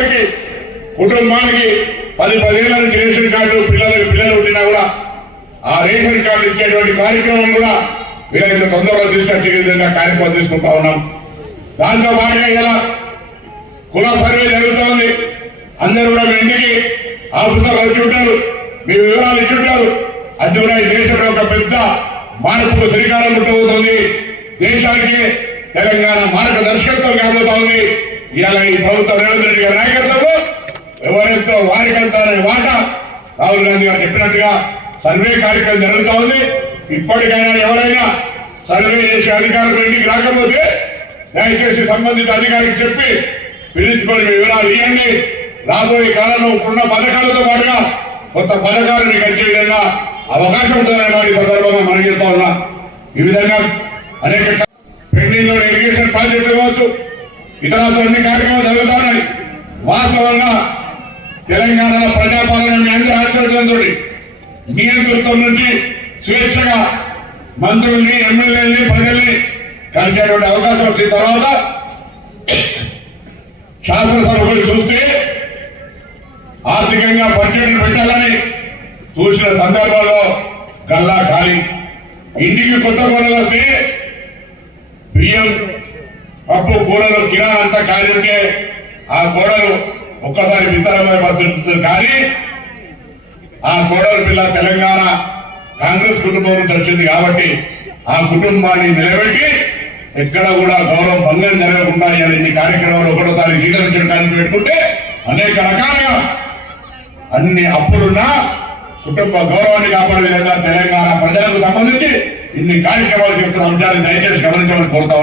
ఒక్కరికి కుటుంబానికి 10 ఏళ్ల నుంచి రేషన్ కార్డు పిల్లలు పుట్టినా కూడా ఆ రేషన్ కార్డు ఇచ్చేటువంటి కార్యక్రమం కూడా వీలైతే తొందరగా తీసుకొచ్చే విధంగా కార్యక్రమం తీసుకుంటా ఉన్నాం. దాంతో పాటుగా ఇలా కుల సర్వే జరుగుతోంది. అందరూ కూడా మీ ఇంటికి ఆఫీసర్లు వచ్చి ఉంటారు, మీ వివరాలు ఇచ్చి ఉంటారు. అది కూడా ఈ దేశంలో ఒక పెద్ద మార్పుకు శ్రీకారం చుట్టబోతోంది. దేశానికి తెలంగాణ మార్గదర్శకత్వం కాబోతా ఉంది. ఇవాళ ఈ ప్రభుత్వం రేవంత్ రెడ్డి గారి నాయకత్వంలో ఎవరైతే వారికంతా వాటా రాహుల్ గాంధీ గారు చెప్పినట్టుగా సర్వే కార్యక్రమం జరుగుతూ ఉంది. ఇప్పటికైనా ఎవరైనా సర్వే చేసే అధికారులు ఇంటికి రాకపోతే దయచేసి సంబంధిత అధికారికి చెప్పి పిలుచుకొని వివరాలు ఇవ్వండి. రాబోయే కాలంలో ఇప్పుడున్న పథకాలతో పాటుగా కొత్త పథకాలు మీకు వచ్చే విధంగా అవకాశం ఉంటుందని వారి సందర్భంగా మనం చెప్తా ఉన్నా. ఈ విధంగా అనేక పెండింగ్ లో ఇరిగేషన్ ప్రాజెక్టులు కావచ్చు, ఇతర అన్ని కార్యక్రమాలు జరుగుతున్నాయి. వాస్తవంగా తెలంగాణలో ప్రజాపాలన మీ అందరి ఆశ్చర్యంతో నియంతృత్వం నుంచి స్వేచ్ఛగా మంత్రుల్ని, ఎమ్మెల్యేలని, ప్రజల్ని కలిసేటువంటి అవకాశం వచ్చిన తర్వాత శాసనసభకు చూస్తే ఆర్థికంగా బడ్జెట్ పెట్టాలని చూసిన సందర్భంలో గల్లా ఖాళీ. ఇంటికి కొత్త కూరలు వస్తే బియ్యం, పప్పు, కూరలు కిరాణా అంతా ఖాళీ ఉంటే ఆ కోడలు ఒక్కసారి విత్తనమై బతుకుతుంది. కానీ ఆ కోడలు పిల్ల తెలంగాణ కాంగ్రెస్ కుటుంబం నుంచి వచ్చింది కాబట్టి ఆ కుటుంబాన్ని నిలబెట్టి ఎక్కడ కూడా గౌరవం భంగం జరగకుండా ఇన్ని కార్యక్రమాలు 1వ తారీఖు జీతం కానీ పెట్టుకుంటే అనేక రకాలుగా అన్ని అప్పులున్నా కుటుంబ గౌరవాన్ని కాపాడే విధంగా తెలంగాణ ప్రజలకు సంబంధించి ఇన్ని కార్యక్రమాలు చేస్తున్న అంశాన్ని దయచేసి గమనించమని కోరుతా